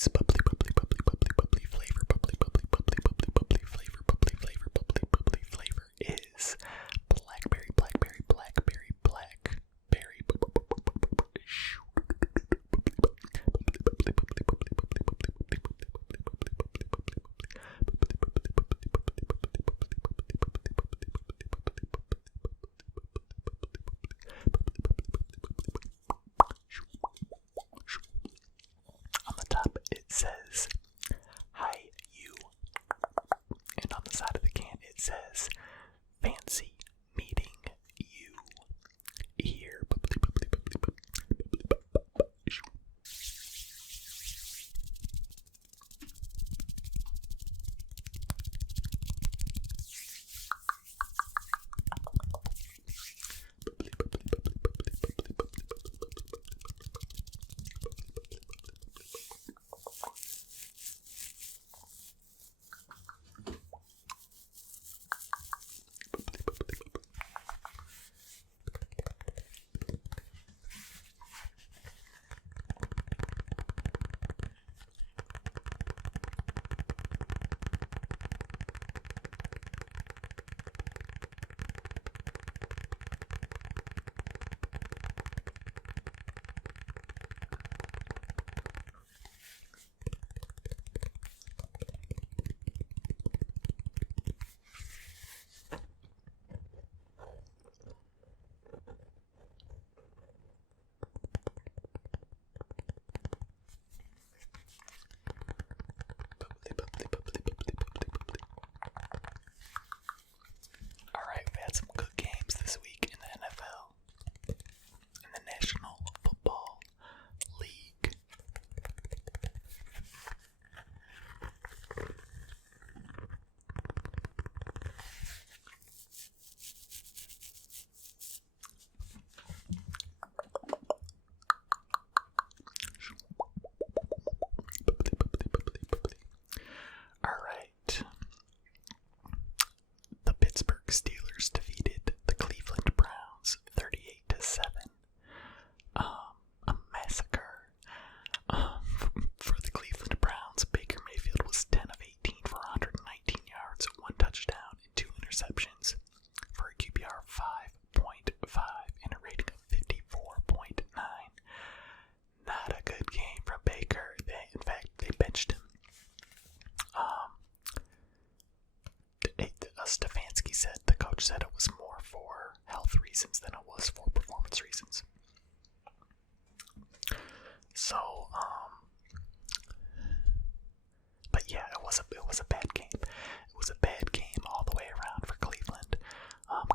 It's bubbly, bubbly, bubbly, bubbly, bubbly flavor. Bubbly, bubbly, bubbly, bubbly, bubbly flavor. Bubbly flavor, bubbly, bubbly flavor is blackberry, blackberry, blackberry, blackberry. On the top it says, "Hi, you." And on the side of the can it says, "Fancy meeting you here." Alright, we had some good games this week in the NFL, in the National Football League. Alright. The Pittsburgh Steelers defeated the Cleveland Browns 38-7. A massacre. For the Cleveland Browns, Baker Mayfield was 10 of 18 for 119 yards, 1 touchdown, and 2 interceptions for a QBR of 5.5 and a rating of 54.9. Not a good game from Baker. In fact, they benched him. Stefanski said, the coach said it was more for health reasons than it was for performance reasons. So, but yeah, it was a bad game. It was a bad game all the way around for Cleveland.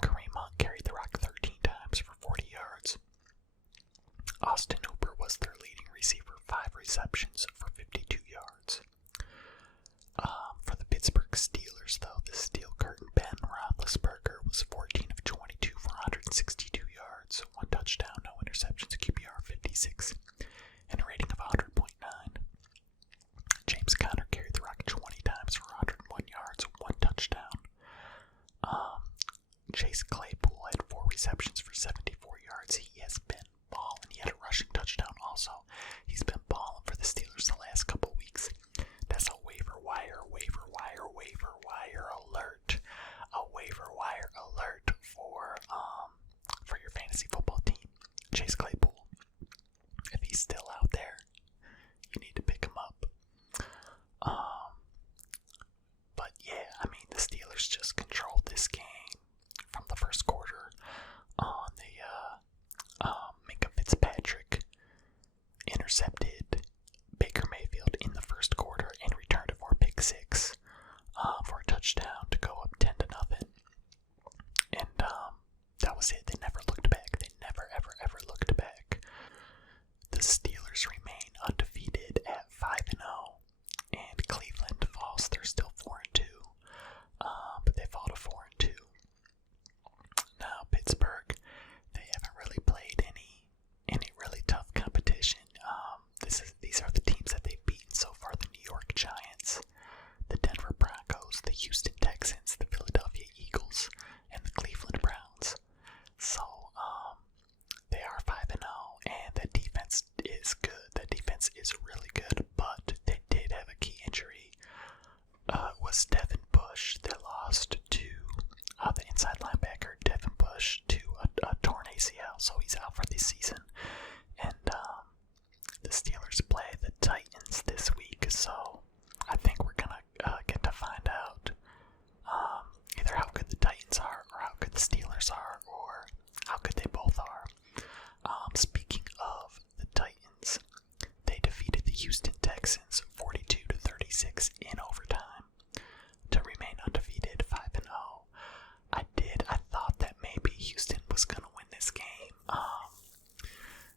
Kareem Hunt carried the rock 13 times for 40 yards. Austin Hooper was their leading receiver, 5 receptions for 52 yards. For the Pittsburgh Steelers, though, the Steel Curtain Ben Roethlisberger was 14 of 22 for 162 yards, 1 touchdown, no interceptions, a QBR of 56, and a rating of 100.9. James Conner carried the rock 20 times for 101 yards, 1 touchdown. Chase Claypool had 4 receptions for 74 yards. He has been balling. He had a rushing touchdown also. He's been balling for the Steelers the last couple weeks. That's a waiver wire alert. A waiver wire alert for your fantasy football team. Chase Claypool. If he's still out there, you need to pick him up. But yeah, I mean, the Steelers just controlled this game from the first quarter on the Minka Fitzpatrick intercepted Baker Mayfield in the first quarter and returned it for a pick 6 for a touchdown to go up 10-0. And that was it. They never looked back. They never, ever, ever looked back. The Steelers remain undefeated at Houston Texans 42-36 in overtime to remain undefeated 5-0. I thought that maybe Houston was gonna win this game.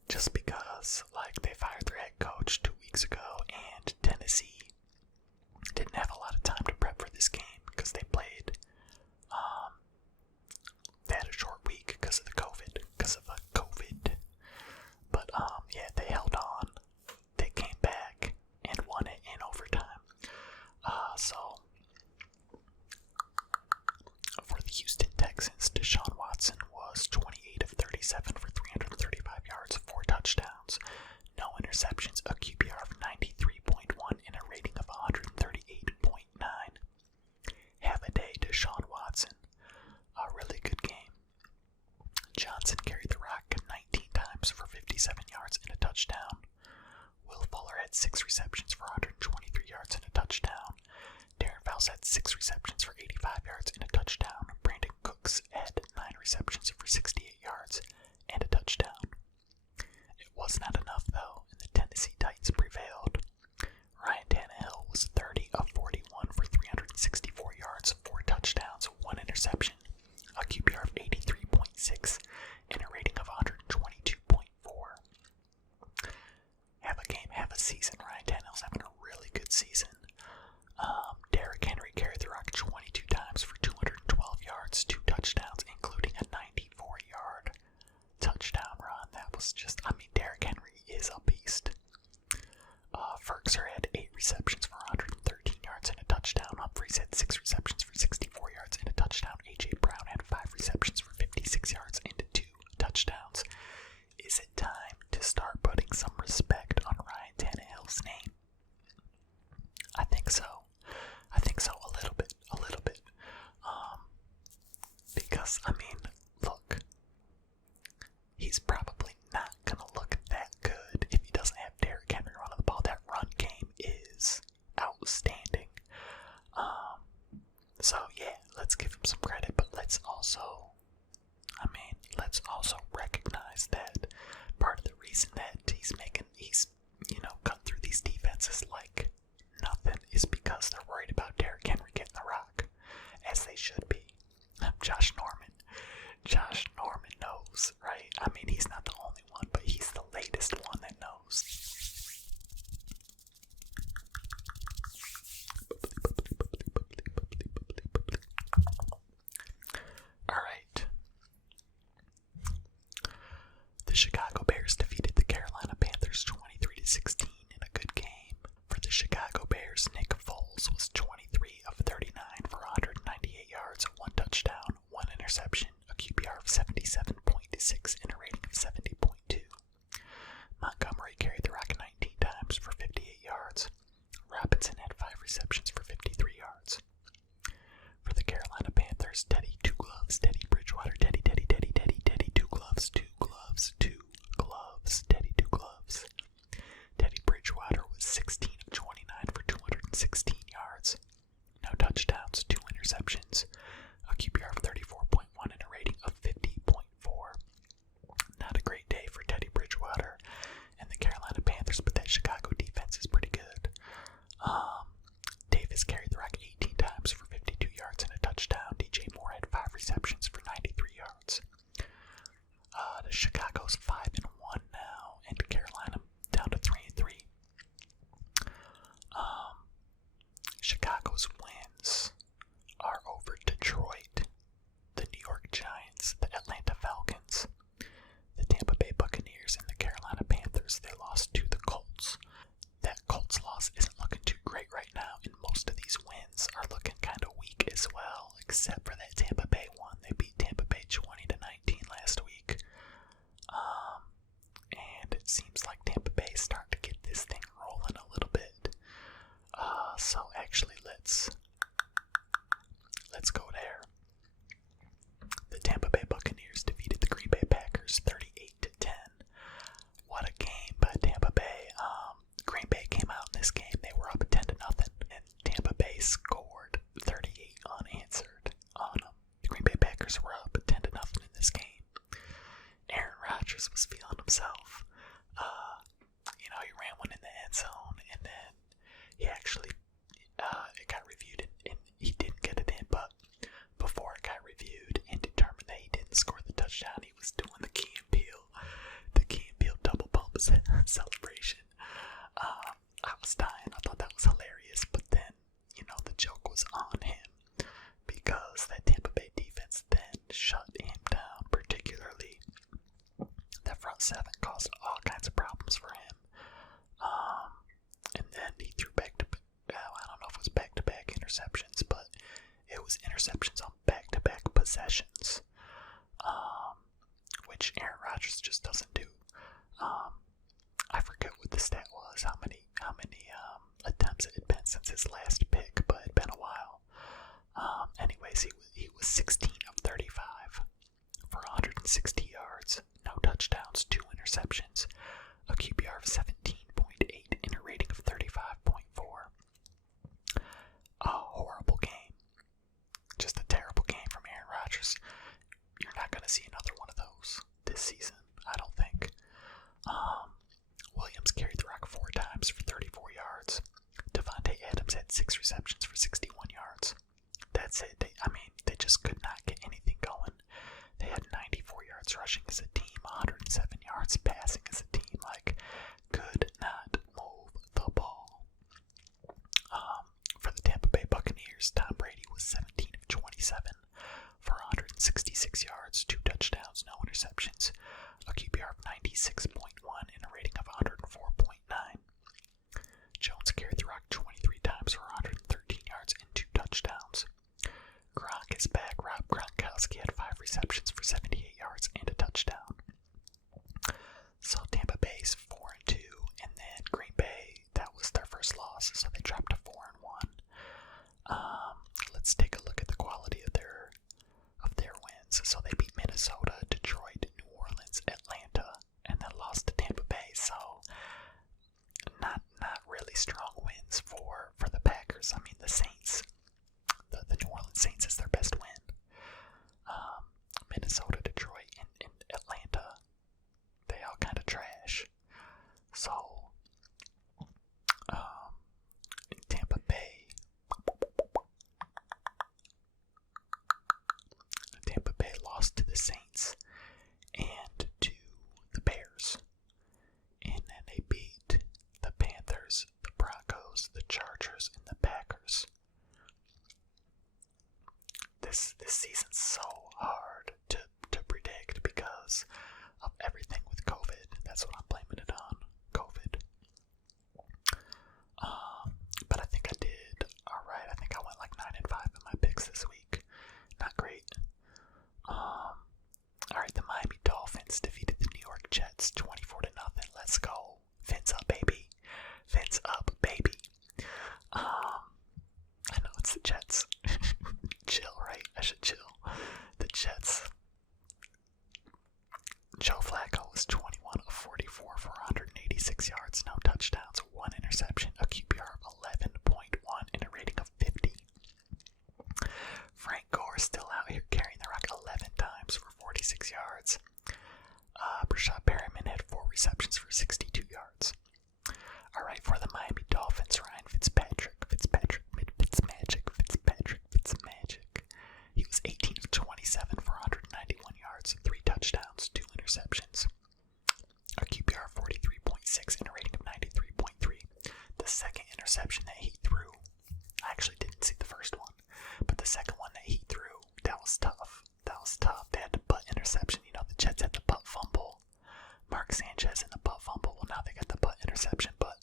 Just because they fired their head coach 2 weeks ago, and Tennessee didn't have a lot of time to prep for this game because they played. They had a short week because of the COVID. But yeah, they held on. They came back and won it in overtime. So for the Houston Texans, Deshaun Watson was 28 of 37 for 335 yards, 4 touchdowns, no interceptions, a QBR of 93.1, and a rating of 138.9. Have a day, Deshaun Watson. A really good game. Johnson carried the rock 19 times for 57 yards and a touchdown. Will Fuller had 6 receptions for 123 yards and a touchdown. Darren Fowles had 6 receptions for 85 yards and a touchdown. Brandon Cooks had 9 receptions for 68 yards and a touchdown. It was not enough though, and the Tennessee Titans prevailed. Ryan Tannehill was 30 of 41 for 364 yards, 4 touchdowns, 1 interception, a QBR of 83.6, and a rating of 122.4. Have a game, have a season. Ryan Tannehill's having a really good season. Derrick Henry carried the rock 22 times for 212 yards, 2 touchdowns, including a 94-yard touchdown run. That was just, Derrick Henry is a beast. Ferguson had 8 receptions for 113 yards and a touchdown. Humphries had 6 receptions for 64 yards and a touchdown. A.J. Brown had 5 receptions for 56 yards and 2 touchdowns. Is it time to start putting some respect on Ryan Tannehill's name? I think so. A little bit. Because, look, he's probably not going to look that good if he doesn't have Derrick Henry running the ball. That run game is outstanding. So yeah, let's give him some credit, but let's also recognize that part of the reason that he's cut through these defenses like nothing is because they're worried about Derrick Henry getting the rock, as they should be. Josh Norman knows, right? He's not the only one, but he's the latest one that knows. Alright. The Chicago Bears defeated the Carolina Panthers 23-16 in a good game. For the Chicago Bears, Nick Foles was 23 of 39 for 198 yards, 1 touchdown, 1 interception, a QBR of 77.6 and a rating of 70.2. Montgomery carried the rock 19 times for 58 yards. Robinson had 5 receptions for 53 yards. For the Carolina Panthers, Teddy 2 gloves, Teddy Bridgewater, Teddy 2 gloves, 2 gloves, 2 gloves, Teddy 2 gloves. Teddy Bridgewater was 16 of 29 for 216 yards. No touchdowns, 2 interceptions, a QBR of 34.1 and a rating of 50.4. Not a great day for Teddy Bridgewater and the Carolina Panthers, but that Chicago defense is pretty good. Davis carried the rock 18 times for 52 yards and a touchdown. DJ Moore had 5 receptions for 93 yards. The Chicago's 5-1 now, and Carolina down to 3-3. was dying. I thought that was hilarious. But then, the joke was on him because that Tampa Bay defense then shut him down, particularly that front seven caused all kinds of problems for him. And then he threw I don't know if it was back-to-back interceptions, but it was interceptions on back-to-back possessions, which Aaron Rodgers just doesn't do. I forget what the stat was, how many attempts it had been since his last pick, but it had been a while. Anyways, he was 16 of 35 for 160 yards, no touchdowns, 2 interceptions, a QBR of 17.8, and a rating of 35.4. A horrible game. Just a terrible game from Aaron Rodgers. You're not going to see another one of those this season, I don't think. Williams carried the rock 4 times for 34 yards. Devontae Adams had 6 receptions for 61 yards. That's it. They just could not get anything going. They had 94 yards rushing as a team, 107 yards passing as a team. Could not move the ball. For the Tampa Bay Buccaneers, Tom Brady was 17 of 27 for 166 yards, 2 touchdowns, no interceptions, a QBR of 96.1 and a rating of 104.9. Jones carried the rock 23 times for 113 yards and 2 touchdowns. Gronk is back. Rob Gronkowski had 5 receptions for 78 yards and a touchdown. So Tampa Bay's 4-2, and then Green Bay, that was their first loss, so they dropped to 4-1. Let's take a look at the quality of their wins. So they beat Minnesota, Detroit, New Orleans, Atlanta, and then lost to Tampa Bay. So not really strong wins for the Packers. The Saints, the New Orleans Saints is their best win. Minnesota, Detroit, and Atlanta, they all kind of trash. So Tampa Bay lost to the Saints and to the Bears, and then they beat the Panthers, the Broncos, the Chargers, and the Packers. This season's so hard to predict because of everything with COVID. That's what I'm blaming it on, COVID. But I think I did alright. I think I went 9-5 in my picks this week. Not great. Alright, the Miami Dolphins defeated the New York Jets 24-0. Let's go. Fins up, baby. Fins up, baby. I know it's the Jets. Chill, right? I should chill. The Jets. Joe Flacco was 21 of 44 for 186 yards, no touchdowns, 1 interception, a QBR of 11.1, and a rating of 50. Frank Gore still out here carrying the rock 11 times for 46 yards. Brashad Perriman had 4 receptions for 62 yards. Alright, for the Miami Dolphins, Ryan Fitzpatrick. He was 18 of 27 for 191 yards, 3 touchdowns, 2 interceptions, a QBR of 43.6 and a rating of 93.3. The second interception that he threw, I actually didn't see the first one, but the second one that he threw, that was tough. They had the butt interception. The Jets had the butt fumble. Mark Sanchez in the butt fumble. Well, now they got the butt interception, but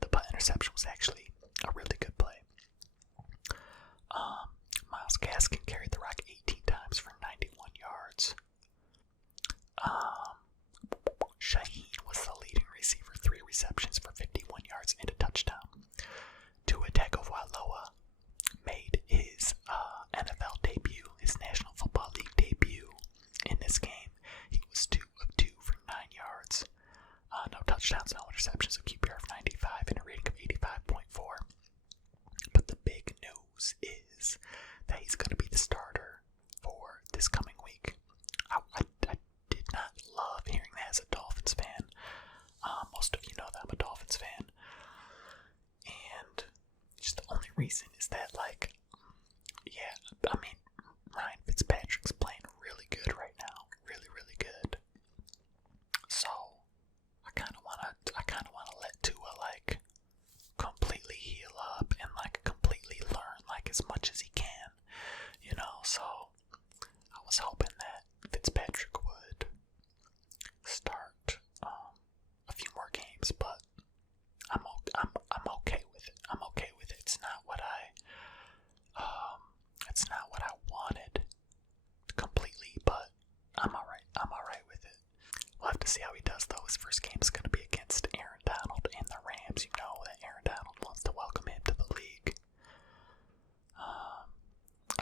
the butt interception was actually a really good play. Myles Gaskin carried the rock 18 times for 91 yards. Shaheen was the leading receiver, 3 receptions for 51 yards and a touchdown. Tua Tagovailoa made his NFL debut, his National Football League debut in this game. He was 2 of 2 for 9 yards. No touchdowns, no interceptions, a QBR of 95 and a rating of 85.4. But the big news is that he's going to be the starter for this coming week. I did not love hearing that as a Dolphins fan. Most of you know that I'm a Dolphins fan. And just the only reason is that, Ryan Fitzpatrick's playing really good right now. Really, really good. So, I kind of want to let Tua, as much as he can, so I was hoping that Fitzpatrick would start a few more games, but I'm okay with it. I'm okay with it. It's not what I wanted completely, but I'm alright. I'm alright with it. We'll have to see how he does, though. His first game is going to be against Aaron Donald and the Rams. You know that Aaron Donald wants to welcome him to the league.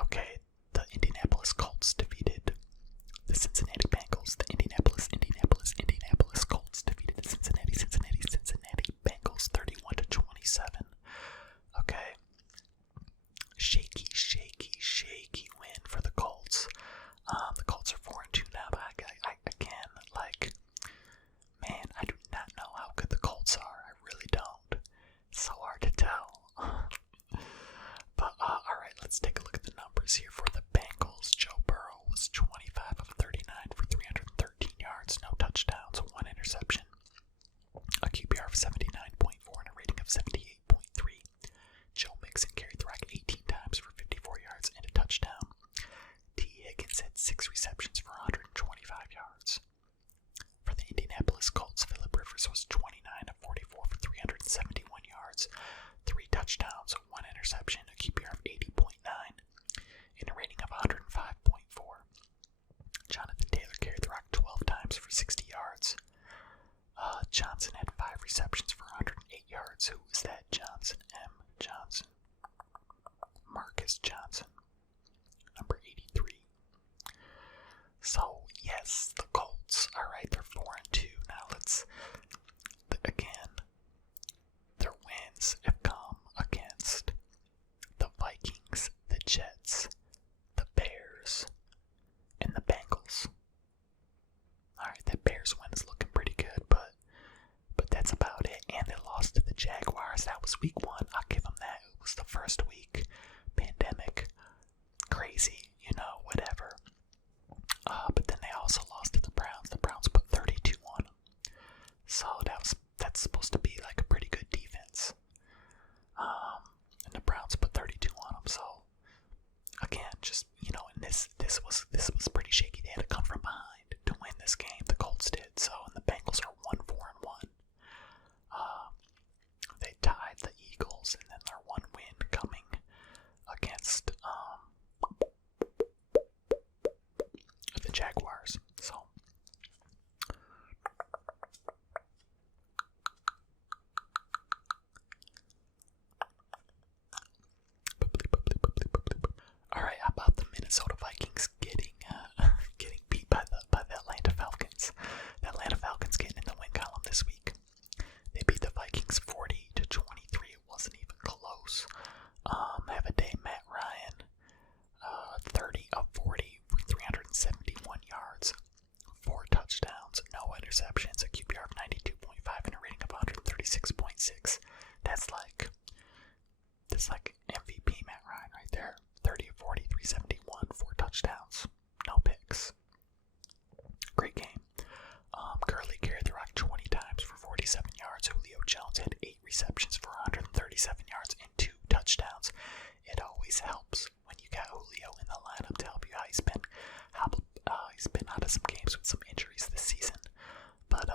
Okay, the Indianapolis Colts defeated the Cincinnati Bengals. The Indianapolis Colts defeated the Cincinnati Bengals 31-27. Okay. Shaky win for the Colts. The Colts are 4-2 now, but man, I do not know how good the Colts are. I really don't. It's so hard to tell. But, alright, let's take a look at the numbers here for the Bengals. Joe Burrow was 25 of 39 for 313 yards, no touchdowns, 1 interception, a QBR of 79.4 and a rating of 78.3. Joe Mixon carried the rock 18 times for 54 yards and a touchdown. T. Higgins had 6 receptions for 125 yards. For the Indianapolis Colts, Phillip Rivers was 29 of 44 for 371 yards, 3 touchdowns, 1 interception, a QBR of 80.9, and a rating of 105.4. Jonathan Taylor carried the rock 12 times for 60 yards. Johnson had 5 receptions for 108 yards. Who was that? Johnson. Johnson. Marcus Johnson. Number 83. So, yes, the Colts. Alright, they're 4-2. Now again, their wins have come against the Vikings, the Jets, the Bears, and the Bengals. Alright, that Bears win is looking pretty good, but that's about it. And they lost to the Jaguars. That was week 1. I'll give them that. It was the first week. Pandemic. Crazy. Whatever. But then they also lost to the Browns. The Browns put 32 on them. So that's supposed to be like a pretty good defense. And the Browns put 32 on them. So again, just and this was pretty shaky. They had to come from behind to win this game. The Colts did. So, and the Bengals are 1-4-1. They tied the Eagles, and then their 1 win coming against the Jaguars. So alright, how about the Minnesota Vikings getting beat by the Atlanta Falcons? The Atlanta Falcons getting in the win column this week. They beat the Vikings 40-23. It wasn't even close. Have a day, Matt Ryan, 30 of 40 for 371 yards, 4 touchdowns, no interceptions, a QBR of 92.5 and a rating of 136.6. That's like MVP Matt Ryan right there. 30 of 40, 371, 4 touchdowns, no picks. Great game. Gurley carried the rock 20 times for 47 yards. Julio Jones had 8 receptions for 137 yards and 2 touchdowns. It always helps when you got Julio in the lineup to help you out. He's been out of some games with some injuries this season, but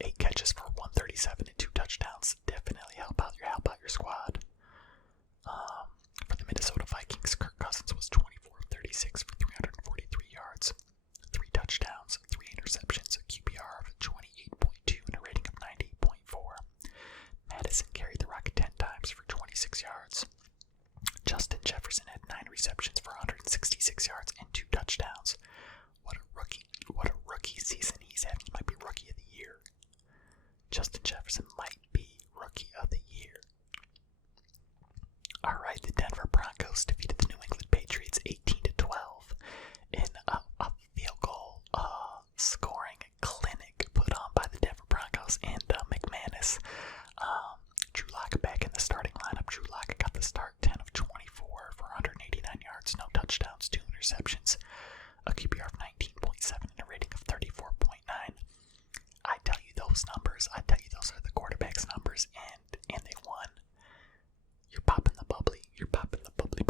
8 catches for 137 and 2 touchdowns definitely help out your squad. For the Minnesota Vikings, Kirk Cousins was 24 of 36 for 343 yards, 3 touchdowns, 3 interceptions, a QBR of 28.2 and a rating of 90.4. Madison carried the rock 10 times for 26 yards. Justin Jefferson had 9 receptions for 166 yards and 2 touchdowns. What a rookie season he's having. He might be rookie of the year. Justin Jefferson might be rookie of the year. Alright, the Denver Broncos defeated the New England Patriots 18-12 in a field goal scoring clinic put on by the Denver Broncos and McManus. Drew Lock back in the starting lineup. Drew Lock got the start, 10 of 24 for 189 yards, no touchdowns, 2 interceptions, a QBR of 19.7 and a rating of 34.9. I tell you those numbers. I tell you those are the quarterback's numbers, and they won. You're popping the bubbly. You're popping the bubbly.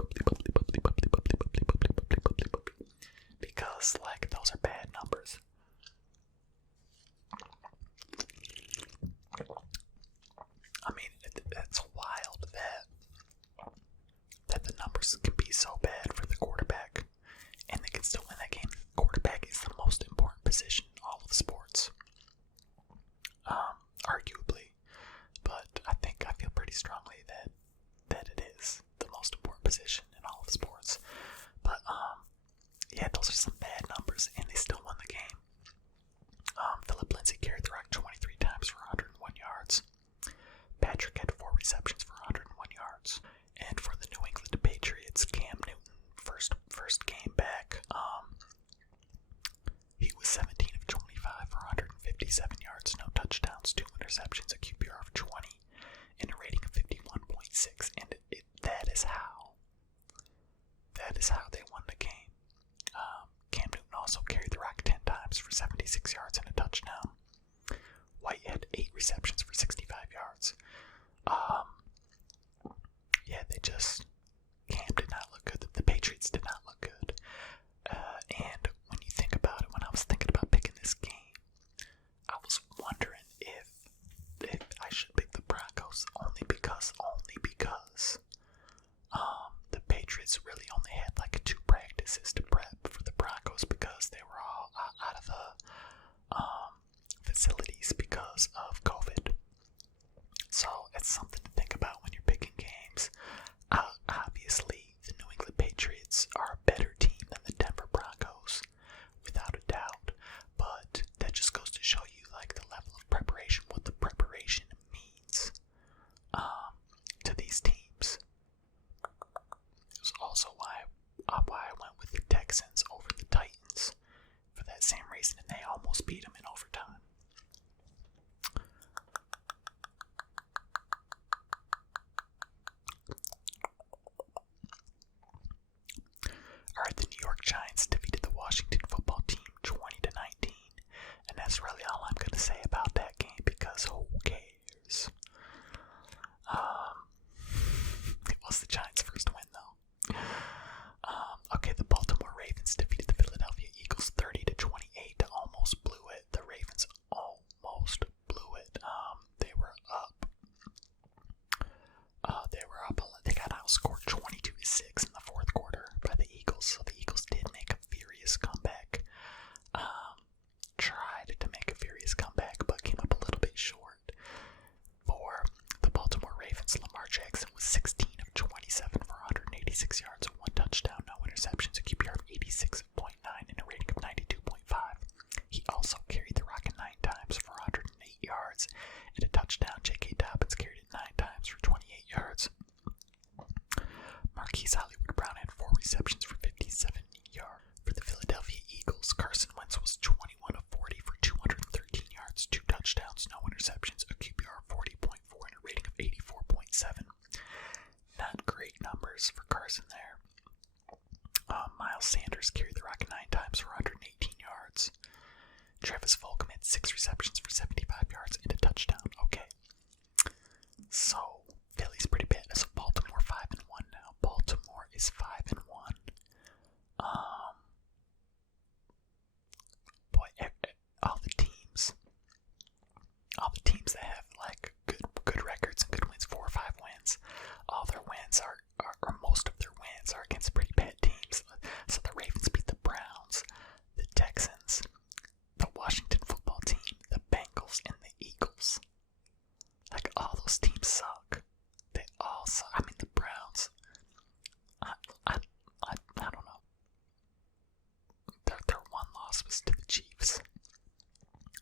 that it is the most important position in all of sports. But yeah, those are some bad numbers, and they still won the game. Philip Lindsay carried the rock 23 times for 101 yards. Patrick had 4 receptions for 101 yards. And for the New England Patriots, Cam Newton, first game back, he was 17 of 25 for 157 yards, no touchdowns, 2 interceptions, a QBR of 20, and a rating of 51.6. And that is how they won the game. Cam Newton also carried the rock 10 times for 76 yards and a touchdown. White had 8 receptions for 65 yards. Yeah, Cam did not look good. The Patriots did not look good. And when you think about it, when I was thinking about picking this game, I was wondering if I should pick the Broncos only because the Patriots really only had like 2 practices to prep for the Broncos because they were all out of the facilities because of COVID. So it's something to think about when you're picking games. Obviously, the New England Patriots are a better team than the Denver Broncos, without a doubt. But that just goes to show you like the level of preparation, what the preparation means to these teams. It was also why I went with the Texans over the Titans for that same reason, and they almost beat them in overtime. Alright, the New York Giants defeated the Washington football team 20-19, and that's really all I'm going to say about that game because who cares? It was the Giants' first win though. Okay, the Baltimore Ravens defeated the Philadelphia Eagles 30-28, almost blew it. The Ravens almost blew it. They were up. They got outscored 22-6 in the fourth quarter by the Eagles. So the Eagles did make a furious comeback. Tried to make a furious comeback, but came up a little bit short. For the Baltimore Ravens, Lamar Jackson was 16 of 27 for 186 yards and 1 touchdown, no interceptions, a QBR of 86.9 and a rating of 92.5. He also carried the rock 9 times for 108 yards and a touchdown. J.K. Dobbins carried it 9 times for 28 yards. Marquise Hollywood Brown had 4 receptions for 57 yards. For the Philadelphia Eagles, Carson Wentz was 21 of 40 for 213 yards, 2 touchdowns, no interceptions, a QBR of 40.4 and a rating of 84.7. Not great numbers for Carson there. Miles Sanders carried the rock 9 times for 118 yards. Travis Fulgham had 6 receptions for 75 yards and a touchdown. Okay. So, Philly's pretty bad. So Baltimore 5-1 now. Baltimore is 5-1. Boy, all the teams that have like good records and good wins, 4 or 5 wins, all their wins are or most of their wins are against pretty bad teams. So the Ravens beat the Browns, the Texans, the Washington football team, the Bengals, and the Eagles. Like, all those teams suck. They all suck. I mean, the Browns, I don't know. Their one loss was to the Chiefs.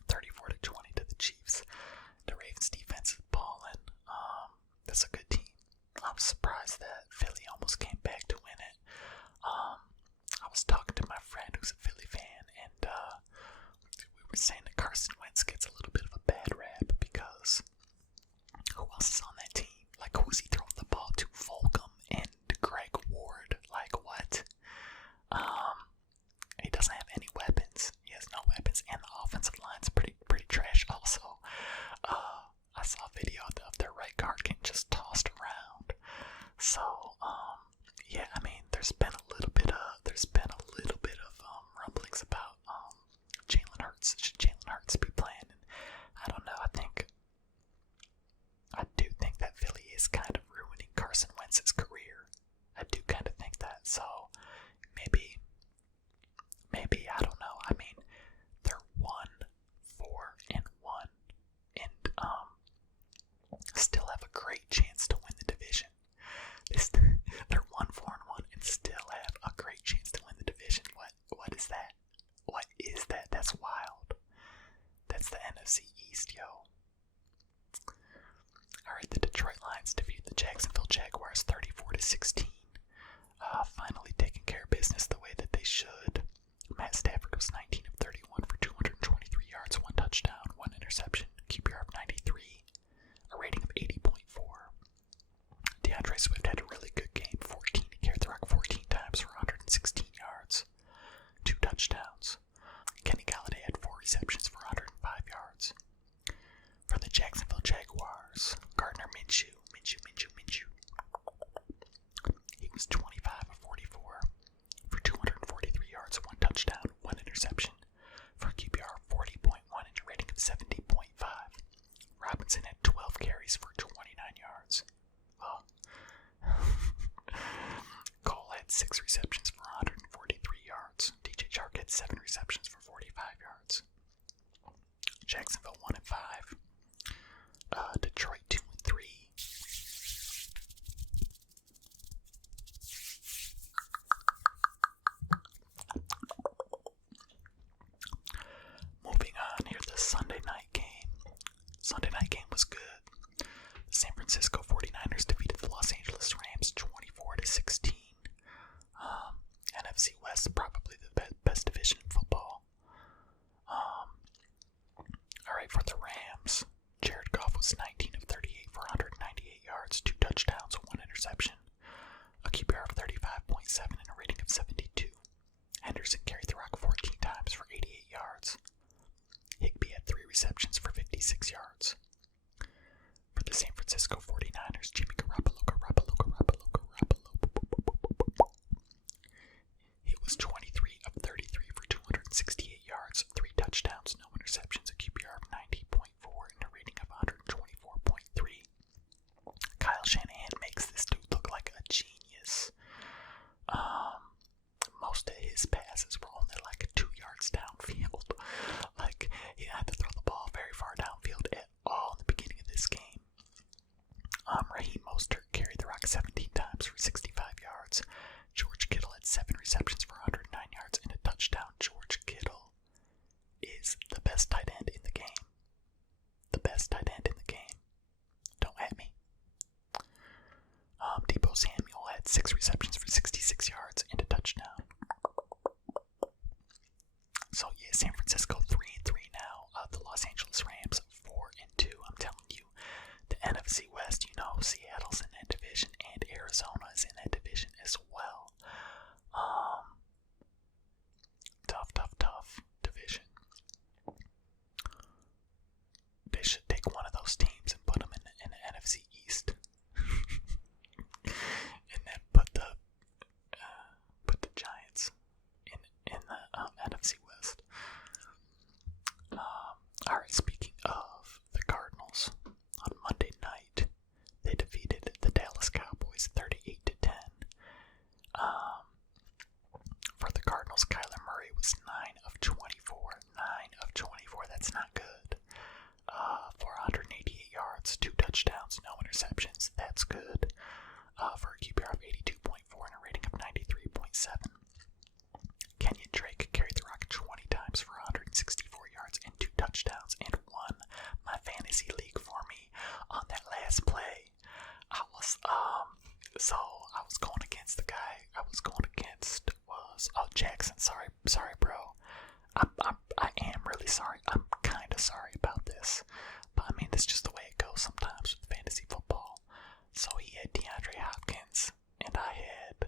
34-20 to the Chiefs. The Ravens defense is balling. That's a good team. I was surprised that Philly almost came back to win it. I was talking to my friend who's a Philly fan, and we were saying that Carson Wentz gets a little bit of a bad rap because who else is on that team? Like, who is he throwing the ball to? Fulgham and Greg Ward. Like, what? He doesn't have any weapons. He has no weapons, and the offensive line's pretty trash also. I saw a video of their right guard getting just tossed around. So, yeah, I mean, there's been a little bit of rumblings about Jalen Hurts. Should Jalen Hurts be playing? And I don't know. I do think that Philly is kind of ruining Carson Wentz's career. I do kind of think that. So maybe I don't know. I mean, they're 1-4-1 and still have a great chance to win the division. 24-16. Finally taking care of business the way that they should. Matt Stafford was 19 of 31 for 223 yards, 1 touchdown, 1 interception, QBR of 93, a rating of 80.4. DeAndre Swift had a really good game, 14. He carried the rock 14 times for 116 yards, 2 touchdowns. Kenny Galladay had 4 receptions for 105 yards. For the Jacksonville Jaguars, Gardner Minshew. He was 25 of 44 for 243 yards, 1 touchdown, 1 interception, for a QBR of 40.1 and a rating of 70.5. Robinson had 12 carries for 29 yards. Cole had 6 receptions for 143 yards. DJ Chark had 7 receptions for 45 yards. Jacksonville 1 and 5. Detroit 2 and 3. Moving on, here's the Sunday night game. Sunday night game was good. The San Francisco 49ers defeated the Los Angeles Rams 24-16. NFC West, probably the best division in football. Alright, for the Rams, Jared Goff was 19 of 38 for 198 yards, 2 touchdowns, 1 interception, a QBR of 35.7 and a rating of 72. Henderson carried the rock 14 times for 88 yards. Higbee had 3 receptions for 56 yards. For the San Francisco 49ers, Jimmy Garoppolo. He was 23 of 33 for 268 yards, 3 touchdowns, no interceptions, a QBR of 90.4 and a rating of 124.3. Kyle Shanahan makes this dude look like a genius. Most of his passes were only like 2 yards downfield. Like, he had to throw the ball very far downfield at all in the beginning of this game. Raheem Mostert carried the rock 17 times for 65 yards. George Kittle had 7 receptions for 109 yards and a touchdown. George Kittle is the best tight end in the game. The best tight end in the game. Don't at me. Deebo Samuel had 6 receptions for 66 yards and a touchdown. So yeah, San Francisco 3-3 now. The Los Angeles Rams 4-2. I'm telling you, the NFC West, you know, Seattle's in that division and Arizona is in that division as well. Tough division. They should take one of those teams and put them in the NFC East, and then put the Giants in the NFC West. All right. Speaking of the Cardinals, on Monday night they defeated the Dallas Cowboys 38-10. For the Cardinals, Kyler Murray was 9 of 24. That's not good. For 188 yards, 2 touchdowns, no interceptions. That's good. For a QBR of 82.4 and a rating of 93.7. Kenyon Drake carried the rock 20 times for 164 yards and 2 touchdowns and won my fantasy league for me on that last play. I was going against the guy I was going against was Jackson. Sorry, bro. I am really sorry. I'm kind of sorry about this, but I mean, it's just the way it goes sometimes with fantasy football. So he had DeAndre Hopkins, and I had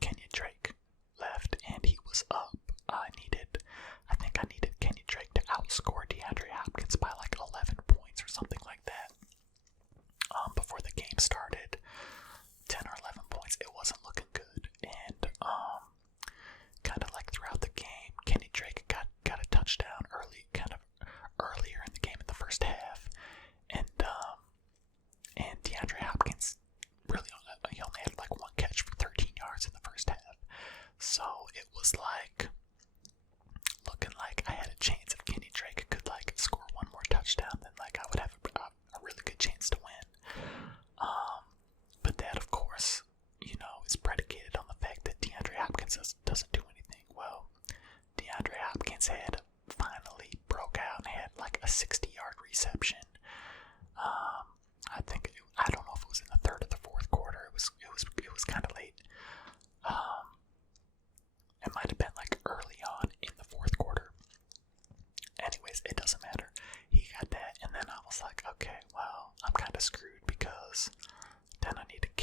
Kenyon Drake left, and he was up. I think I needed Kenyon Drake to outscore DeAndre Hopkins by like 11 points or something like that. Before the game started, 10 or 11 points. It wasn't looking good, and kind of like throughout the game, Kenny Drake got a touchdown earlier in the game in the first half, and DeAndre Hopkins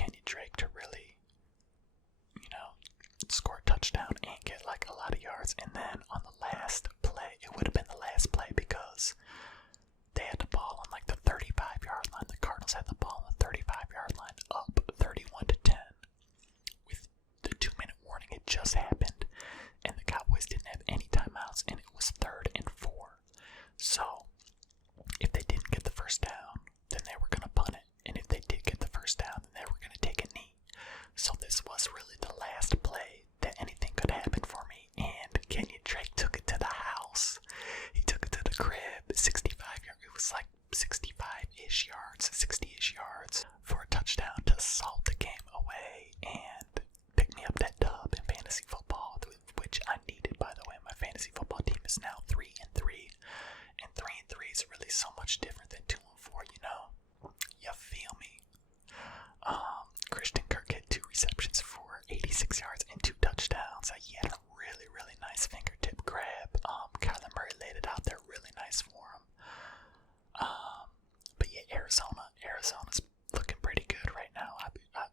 Kenyon Drake to really, score a touchdown and get like a lot of yards. And then on the last play, it would have been the last play because they had the ball on like the 35-yard line. The Cardinals had the ball on the 35-yard line, up 31-10. With the 2-minute warning, it just happened, and the Cowboys didn't have any timeouts, and it was 3rd and 4. So if they didn't get the first down, then they were going to punt it, and if they did get the first down, then they were going to take a knee. So this was really the last play that anything could happen for me, and Kenyon Drake took it to the house. He took it to the crib, 65 yards. It was like 65-ish yards, 60-ish yards for a touchdown to salt the game away and pick me up that dub in fantasy football, which I needed, by the way. My fantasy football team is now 3-3, and 3-3 is really so much different than 2-4. You feel me? Christian Kirk had 2 receptions for 86 yards and 2 touchdowns. He had a really, really nice fingertip grab. Kyler Murray laid it out there really nice for him. But yeah, Arizona's looking pretty good right now.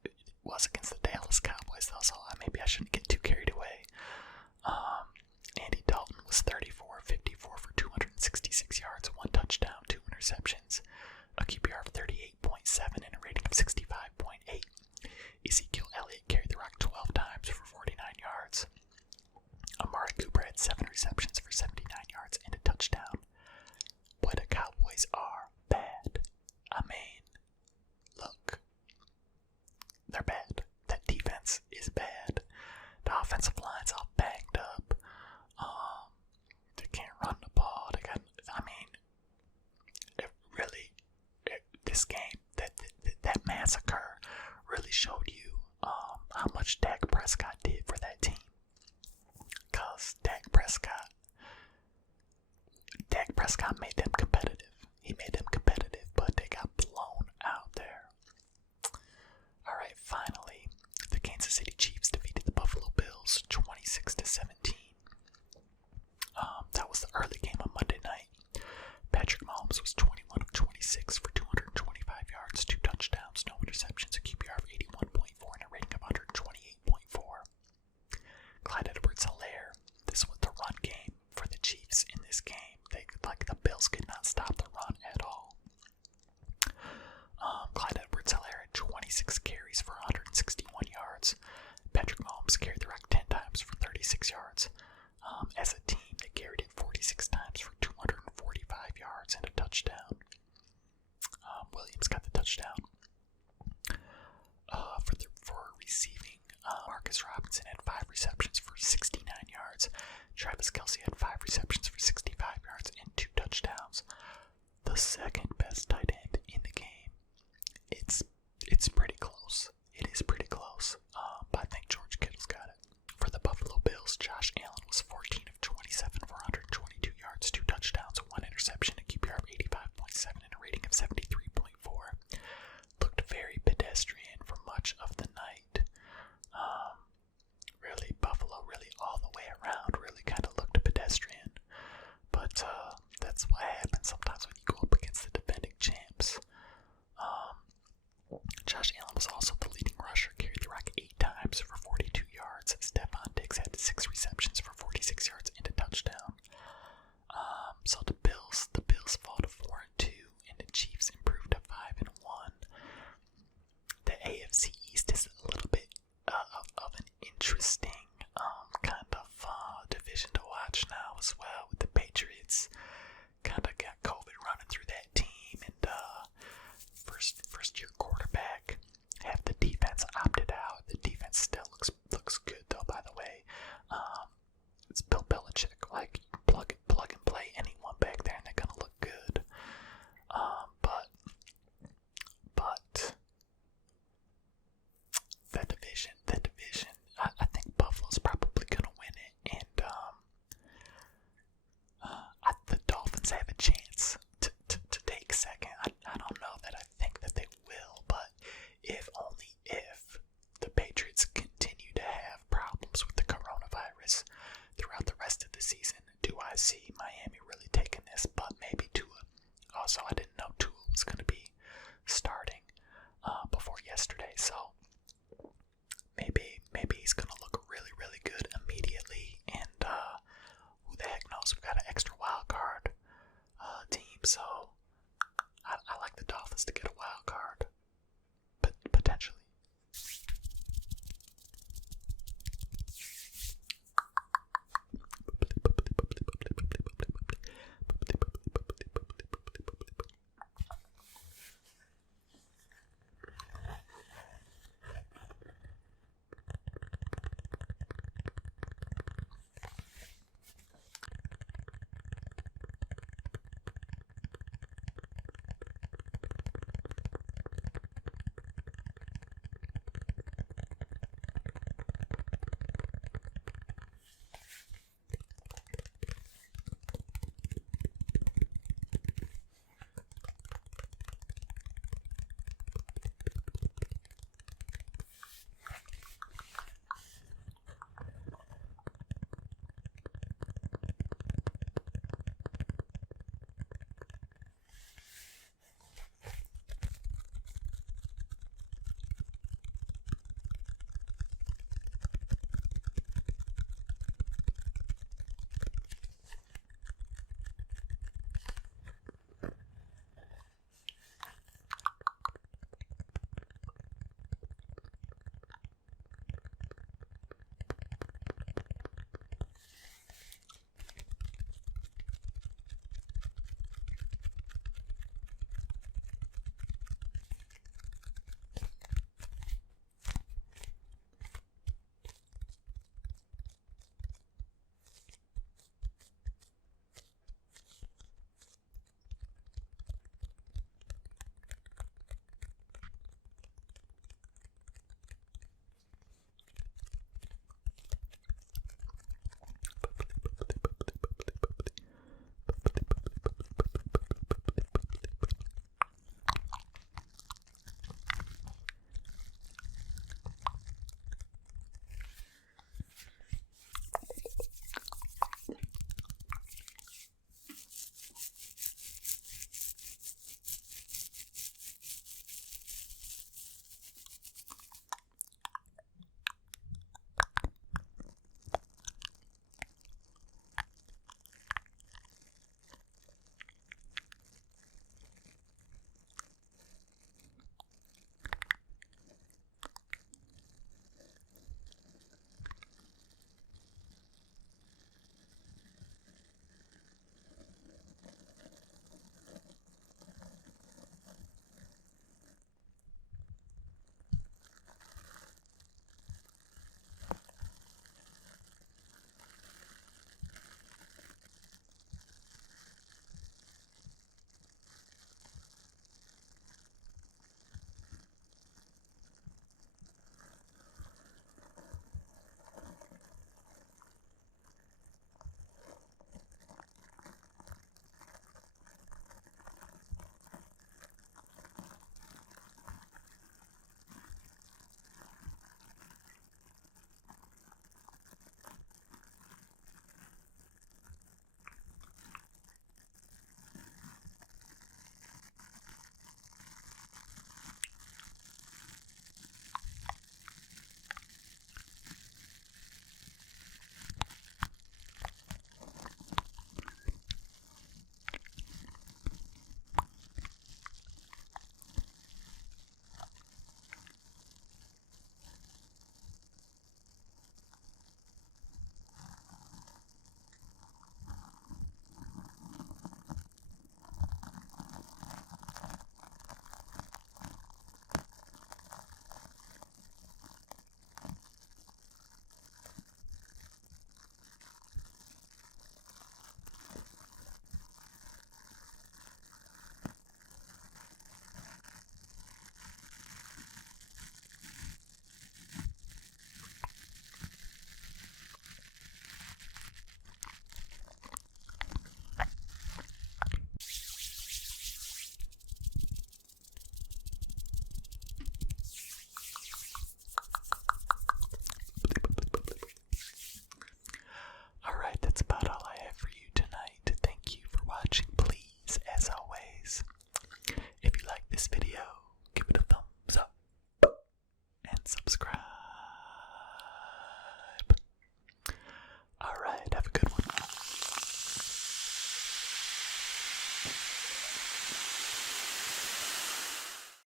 It was against the Dallas Cowboys though, so maybe I shouldn't get too carried away. Andy Dalton was 34-54 for 266 yards, 1 touchdown, 2 interceptions, a QBR of 38.7 and a rating of 65.8. Ezekiel Elliott carried the rock 12 times for 49 yards. Amari Cooper had 7 receptions for 79 yards and a touchdown. Boy, the Cowboys are bad. I mean, look, they're bad. That defense is bad. The offensive line's all banged up. They can't run the ball. This game, that massacre really showed you how much Dak Prescott did for that team. Because Dak Prescott made them competitive. He made them competitive, but they got blown out there. Alright, finally, the Kansas City Chiefs defeated the Buffalo Bills 26-17. That was the early game on Monday night. Patrick Mahomes was 21 of 26 for 225 yards, 2 touchdowns, no interceptions, a QBR of 81.4 and a rating of 128.4. Clyde Edwards-Helaire, this was the run game for the Chiefs in this game. The Bills could not stop the run at all. Clyde Edwards-Helaire had 26 carries for 161 yards. Patrick Mahomes carried the rock 10 times for 36 yards. As a team, they carried it 46 times for 245 yards and a touchdown. Williams got the touchdown. For receiving, Marcus Robinson had 5 receptions for 69 yards. Travis Kelce had 5 receptions for 65 yards and 2 touchdowns. The second best tight end in the game. It's pretty close. It is pretty close. But I think George Kittle's got it. For the Buffalo Bills, Josh Allen was 14 of 27 for 122 yards, 2 touchdowns, 1 interception, a QBR of 85.7 and a rating of 73.4. Looked very pedestrian for much of the night. Really, Buffalo really all the way around really kind of looked pedestrian. But that's what happens sometimes when you go up against the defending champs. Josh Allen was also the leading rusher, carried the rock 8 times for 42 yards. Stephon Diggs had 6 receptions for 46 yards and a touchdown. So the Bills fall to 4-2, and the Chiefs improved to 5-1. The AFC East is a little bit of an interesting kind of division to watch now as well, with the Patriots kind of got COVID running through that team, and first year quarterback, half the defense opted out. The defense still looks good though, by the way. It's Bill Belichick, like plug and play anyone back there and they're gonna look good. But that division, I think Buffalo's probably gonna win it, and the Dolphins have a chance to take second. I don't know that I think that they will, but only if the Patriots continue to have problems with the coronavirus throughout the rest of the season, do I see Miami really taking this. But maybe Tua. Also, I didn't know Tua was going to be starting before yesterday, so he's gonna look really, really good immediately. And who the heck knows? We've got an extra wild card team, so I like the Dolphins to get a